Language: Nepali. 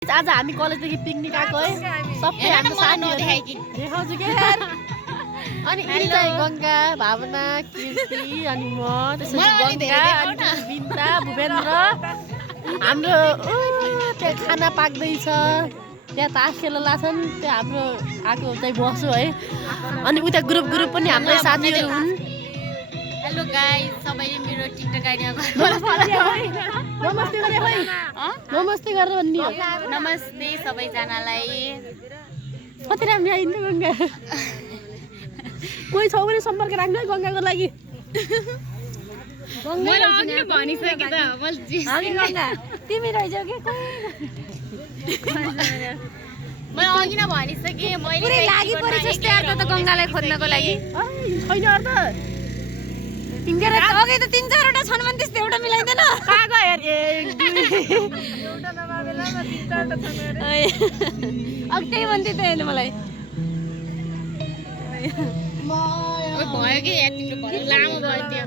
आज हामी कलेजदेखि पिकनिक आएको है सबै हाम्रो साथीहरु देखाउँछु के यार अनि यिनी चाहिँ गंगा भावना कीर्ति अनि म त्यसपछि गंगा अनि बिन्ता भूपेन्द्र हाम्रो त्यहाँ खाना पाक्दैछ त्यहाँ तास खेल्न लाग्छन् त्यहाँ हाम्रो आएको चाहिँ बस्छु है अनि उता ग्रुप पनि हाम्रो साथीहरु हुन् हेलो गाइस सबैले मेरो टिकटक आइडिया नमस्ते गरे खै नमस्ते गरेर भन्नी हो नमस्ते सबैजनालाई कति राम्रो आइन्छ गंगा कोही छ भने सम्पर्क राख्नु है गंगाको लागि मैले अघि नै भनिसके त हामी गंगा तिमी रहिजाऊ के मैले अघि नै भनिसके मैले पुरै लागि परे जस्तै अर्थ त गंगालाई खोज्नको लागि छैन अर्थ तिमीहरु अघि त 3-4 वटा छन् भने त्यस्तै एउटा मिलाइदैन कहाँ गयो हेर एउटा नमावेलामा 3-4 वटा छन् अरे अब त्यही भन्थे त हेर्नु मलाई भयो कि या तिम्रो घर लामो भयो त्यो